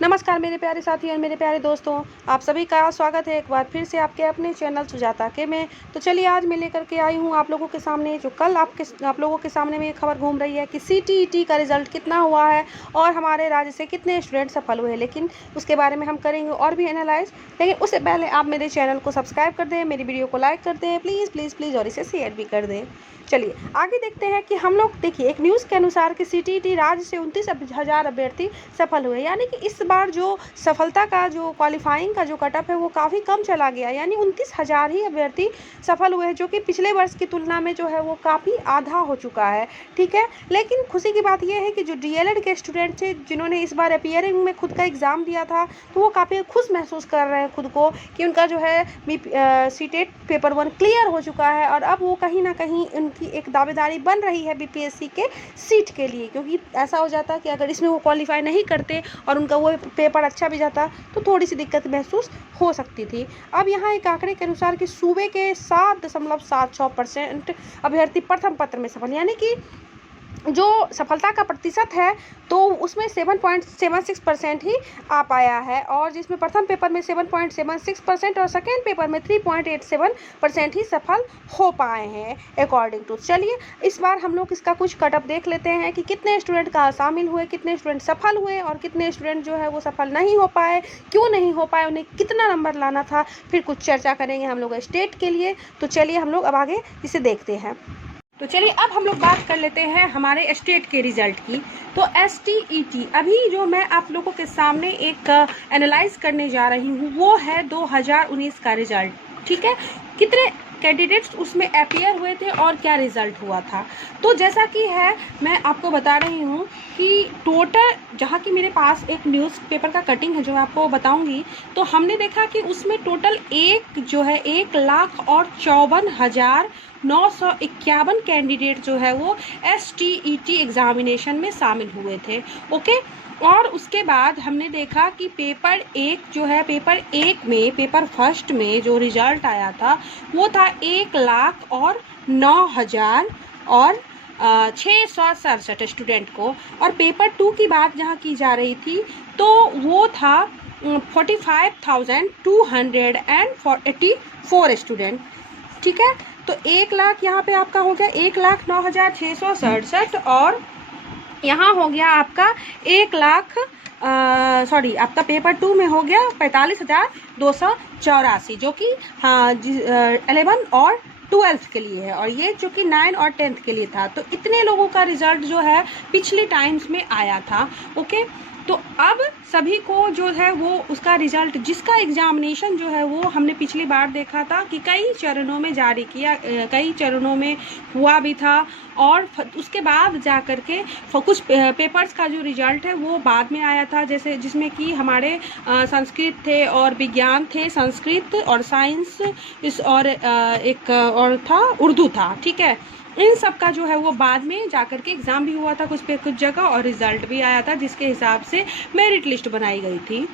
नमस्कार मेरे प्यारे साथी और मेरे प्यारे दोस्तों, आप सभी का स्वागत है एक बार फिर से आपके अपने चैनल सुजाता के में। तो चलिए आज मैं लेकर के आई हूँ आप लोगों के सामने जो कल आप लोगों के सामने में ये खबर घूम रही है कि CTET का रिज़ल्ट कितना हुआ है और हमारे राज्य से कितने स्टूडेंट सफल हुए। लेकिन उसके बारे में हम करेंगे और भी एनालाइज। लेकिन उससे पहले आप मेरे चैनल को सब्सक्राइब कर दें, मेरी वीडियो को लाइक कर दें प्लीज़ प्लीज़ प्लीज़, और इसे शेयर भी कर दें। चलिए आगे देखते हैं कि हम लोग देखिए एक न्यूज़ के अनुसार कि CTET राज्य से 29,000 अभ्यर्थी सफल हुए। यानी कि इस बार जो सफलता का जो क्वालिफाइंग का जो कटअप है वो काफ़ी कम चला गया, यानी 29,000 ही अभ्यर्थी सफल हुए, जो कि पिछले वर्ष की तुलना में जो है वो काफ़ी आधा हो चुका है। ठीक है, लेकिन खुशी की बात यह है कि जो DLED के स्टूडेंट थे जिन्होंने इस बार अपीयरिंग में खुद का एग्ज़ाम दिया था, तो वो काफ़ी खुश महसूस कर रहे हैं खुद को कि उनका जो है CTET पेपर 1 क्लियर हो चुका है और अब वो कहीं ना कहीं उनकी एक दावेदारी बन रही है BPSC के सीट के लिए। क्योंकि ऐसा हो जाता कि अगर इसमें वो क्वालिफाई नहीं करते और उनका वो पेपर अच्छा भी जाता तो थोड़ी सी दिक्कत महसूस हो सकती थी। अब यहाँ एक आंकड़े के अनुसार कि सूबे के 7.76% अभ्यर्थी प्रथम पत्र में सफल, यानी कि जो सफलता का प्रतिशत है तो उसमें 7.76% ही आ पाया है, और जिसमें प्रथम पेपर में 7.76% और सेकेंड पेपर में 3.87% ही सफल हो पाए हैं अकॉर्डिंग टू। चलिए इस बार हम लोग इसका कुछ कटअप देख लेते हैं कि कितने स्टूडेंट का शामिल हुए, कितने स्टूडेंट सफल हुए और कितने स्टूडेंट जो है वो सफल नहीं हो पाए, क्यों नहीं हो पाए, उन्हें कितना नंबर लाना था। फिर कुछ चर्चा करेंगे हम लोग स्टेट के लिए। तो चलिए हम लोग अब आगे इसे देखते हैं। तो चलिए अब हम लोग बात कर लेते हैं हमारे स्टेट के रिजल्ट की। तो STET अभी जो मैं आप लोगों के सामने एक एनालाइज करने जा रही हूँ वो है 2019 का रिजल्ट। ठीक है, कितने कैंडिडेट्स उसमें अपीयर हुए थे और क्या रिजल्ट हुआ था। तो जैसा कि है मैं आपको बता रही हूँ कि टोटल, जहाँ की मेरे पास एक न्यूज़पेपर का कटिंग है जो मैं आपको बताऊंगी, तो हमने देखा कि उसमें टोटल 1,54,951 कैंडिडेट जो है वो STET एग्जामिनेशन में शामिल हुए थे। ओके, और उसके बाद हमने देखा कि पेपर 1 जो है, पेपर 1 में पेपर फर्स्ट में जो रिजल्ट आया था वो था 1,09,667 स्टूडेंट को, और पेपर 2 की बात जहाँ की जा रही थी तो वो था 45,284 स्टूडेंट। ठीक है, तो 1 लाख यहाँ पे आपका हो गया 1,09,667 और यहाँ हो गया आपका 1 लाख आपका पेपर 2 में हो गया 45,284, जो कि हाँ 11 और 12th के लिए है, और ये जो कि 9 और 10th के लिए था। तो इतने लोगों का रिजल्ट जो है पिछले टाइम्स में आया था। ओके, तो अब सभी को जो है वो उसका रिजल्ट, जिसका एग्जामिनेशन जो है वो हमने पिछली बार देखा था कि कई चरणों में जारी किया, कई चरणों में हुआ भी था, और उसके बाद जा कर के कुछ पेपर्स का जो रिजल्ट है वो बाद में आया था, जैसे जिसमें कि हमारे संस्कृत थे और विज्ञान थे, संस्कृत और साइंस इस और एक और था उर्दू था। ठीक है, इन सब का जो है वो बाद में जाकर के एग्ज़ाम भी हुआ था कुछ जगह, और रिज़ल्ट भी आया था जिसके हिसाब से मेरिट लिस्ट बनाई गई थी।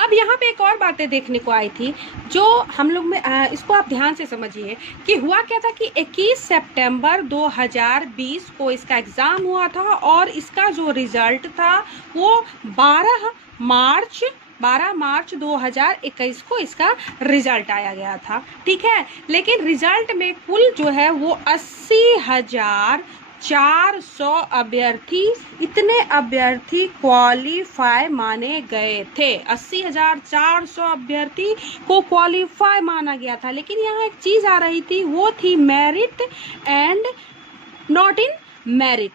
अब यहाँ पे एक और बातें देखने को आई थी जो हम लोग में इसको आप ध्यान से समझिए कि हुआ क्या था कि 21 सितंबर 2020 को इसका एग्ज़ाम हुआ था, और इसका जो रिज़ल्ट था वो 12 मार्च 2021 को इसका रिजल्ट आया गया था। ठीक है, लेकिन रिजल्ट में कुल जो है वो 80,400 अभ्यर्थी, इतने अभ्यर्थी क्वालिफाई माने गए थे। 80,400 अभ्यर्थी को क्वालिफाई माना गया था। लेकिन यहाँ एक चीज़ आ रही थी, वो थी merit and not in merit.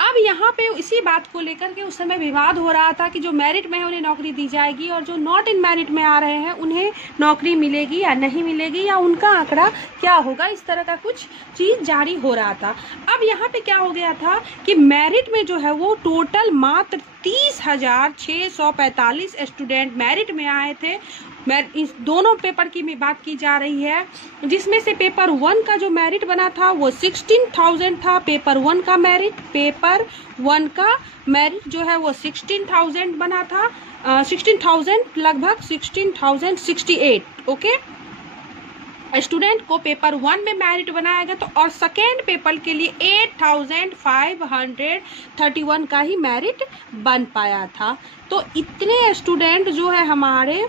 अब यहाँ पे इसी बात को लेकर के उस समय विवाद हो रहा था कि जो मेरिट में है उन्हें नौकरी दी जाएगी और जो नॉट इन मेरिट में आ रहे हैं उन्हें नौकरी मिलेगी या नहीं मिलेगी, या उनका आंकड़ा क्या होगा, इस तरह का कुछ चीज़ जारी हो रहा था। अब यहाँ पे क्या हो गया था कि मेरिट में जो है वो टोटल मात्र 30,645 स्टूडेंट मेरिट में आए थे। इस दोनों पेपर की बात की जा रही है, जिसमें से पेपर 1 का जो मेरिट बना था वो 16,000 था। पेपर 1 का मेरिट जो है वो 16,000 बना था, 16,000 लगभग 16,068। ओके, स्टूडेंट को पेपर 1 में मेरिट बनाया गया, तो और सेकेंड पेपर के लिए 8531 का ही मेरिट बन पाया था। तो इतने स्टूडेंट जो है हमारे,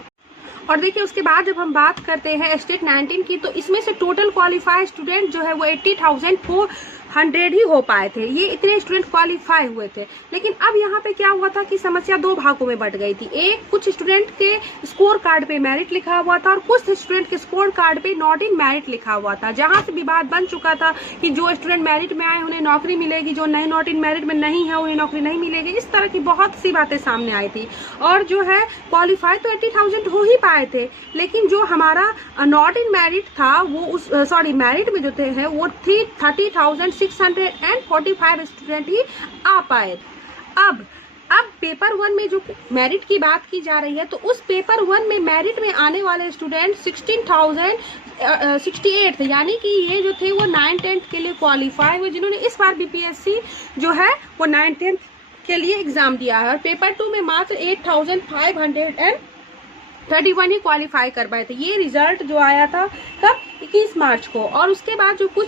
और देखिए उसके बाद जब हम बात करते हैं स्टेट 19 की, तो इसमें से टोटल क्वालिफाइड स्टूडेंट जो है वो 80,400 ही हो पाए थे। ये इतने स्टूडेंट क्वालिफाई हुए थे। लेकिन अब यहाँ पे क्या हुआ था कि समस्या दो भागों में बट गई थी। एक, कुछ स्टूडेंट के स्कोर कार्ड पे मेरिट लिखा हुआ था और कुछ स्टूडेंट के स्कोर कार्ड पे नॉट इन मेरिट लिखा हुआ था, जहाँ से विवाद बन चुका था कि जो स्टूडेंट मेरिट में आए उन्हें नौकरी मिलेगी, जो नहीं नॉट इन मेरिट में नहीं है उन्हें नौकरी नहीं मिलेगी। इस तरह की बहुत सी बातें सामने आई थी। और जो है क्वालिफाई तो 80,000 हो ही पाए थे, लेकिन जो हमारा नॉट इन मेरिट था वो उस मेरिट में जो थे हैं वो 30,645 स्टूडेंट ही आ पाए। अब पेपर 1 में जो मेरिट की बात की जा रही है, तो उस पेपर 1 में मेरिट में आने वाले स्टूडेंट 16,068 थे, यानी कि ये जो थे वो 9th-10th के लिए क्वालिफाई हुए, जिन्होंने इस बार बीपीएससी जो है वो 9th-10th के लिए एग्जाम दिया है। और पेपर 2 में मात्र 8,531 ही क्वालिफाई कर पाए थे। ये रिजल्ट जो आया था कब, 21 मार्च को। और उसके बाद जो कुछ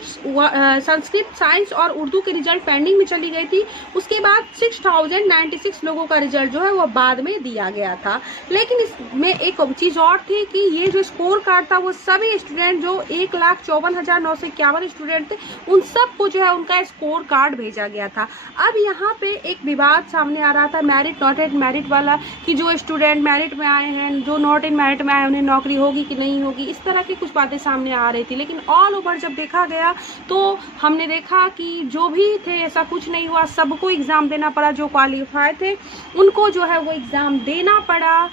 संस्कृत, साइंस और उर्दू के रिजल्ट पेंडिंग में चली गई थी, उसके बाद 6096 लोगों का रिजल्ट जो है वो बाद में दिया गया था। लेकिन इसमें एक चीज़ और थी कि ये जो स्कोर कार्ड था वो सभी स्टूडेंट जो 1,54,951 स्टूडेंट थे उन सबको जो है उनका स्कोर कार्ड भेजा गया था। अब यहाँ पे एक विवाद सामने आ रहा था मेरिट नॉट इन मेरिट वाला, कि जो स्टूडेंट मेरिट में आए हैं, जो नॉट इन मेरिट में आए उन्हें नौकरी होगी कि नहीं होगी, इस तरह की कुछ बातें सामने आ रही थी। लेकिन ऑल ओवर जब देखा गया तो हमने देखा कि जो भी थे ऐसा कुछ नहीं हुआ, सबको एग्ज़ाम देना पड़ा। जो क्वालिफाई थे उनको जो है वो एग्ज़ाम देना पड़ा।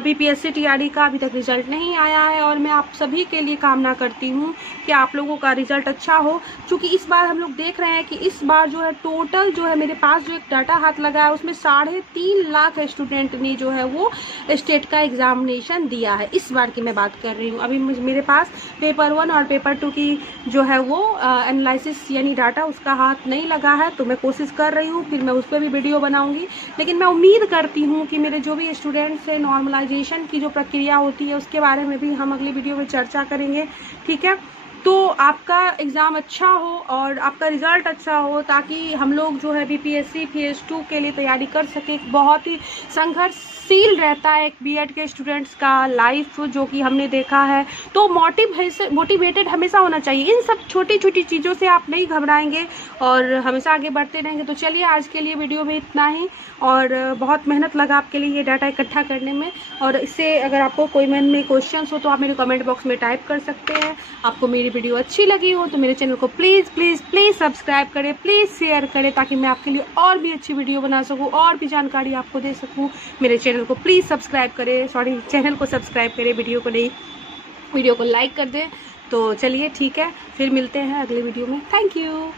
बीपीएससी टीआरडी का अभी तक रिजल्ट नहीं आया है और मैं आप सभी के लिए कामना करती हूँ कि आप लोगों का रिजल्ट अच्छा हो, क्योंकि इस बार हम लोग देख रहे हैं कि इस बार जो है टोटल जो है मेरे पास जो एक डाटा हाथ लगा है उसमें 3.5 लाख स्टूडेंट ने जो है वो स्टेट का एग्जामिनेशन दिया है। इस बार की मैं बात कर रही हूँ। अभी मेरे पास पेपर 1 और पेपर 2 की जो है वो एनालिसिस यानी डाटा उसका हाथ नहीं लगा है, तो मैं कोशिश कर रही हूँ, फिर मैं उस पर भी वीडियो बनाऊंगी। लेकिन मैं उम्मीद करती हूँ कि मेरे जो भी स्टूडेंट्स हैं, नॉर्मलाइजेशन की जो प्रक्रिया होती है उसके बारे में भी हम अगली वीडियो में चर्चा करेंगे, ठीक है। तो आपका एग्ज़ाम अच्छा हो और आपका रिज़ल्ट अच्छा हो, ताकि हम लोग जो है बीपीएससी फेज़ 2 के लिए तैयारी कर सकें। बहुत ही संघर्षशील रहता है एक बीएड के स्टूडेंट्स का लाइफ, जो कि हमने देखा है। तो मोटिवेटेड हमेशा होना चाहिए। इन सब छोटी छोटी चीज़ों से आप नहीं घबराएंगे और हमेशा आगे बढ़ते रहेंगे। तो चलिए आज के लिए वीडियो में इतना ही, और बहुत मेहनत लगा आपके लिए ये डाटा इकट्ठा करने में। और इससे अगर आपको कोई मन में क्वेश्चंस हो तो आप मेरे कमेंट बॉक्स में टाइप कर सकते हैं। आपको मेरी वीडियो अच्छी लगी हो तो मेरे चैनल को प्लीज़ प्लीज़ प्लीज़ सब्सक्राइब करें, प्लीज़ शेयर करें, ताकि मैं आपके लिए और भी अच्छी वीडियो बना सकूं और भी जानकारी आपको दे सकूं। मेरे चैनल को प्लीज़ सब्सक्राइब करें, चैनल को सब्सक्राइब करें, वीडियो को नहीं, वीडियो को लाइक कर दें। तो चलिए ठीक है, फिर मिलते हैं अगले वीडियो में। Thank you.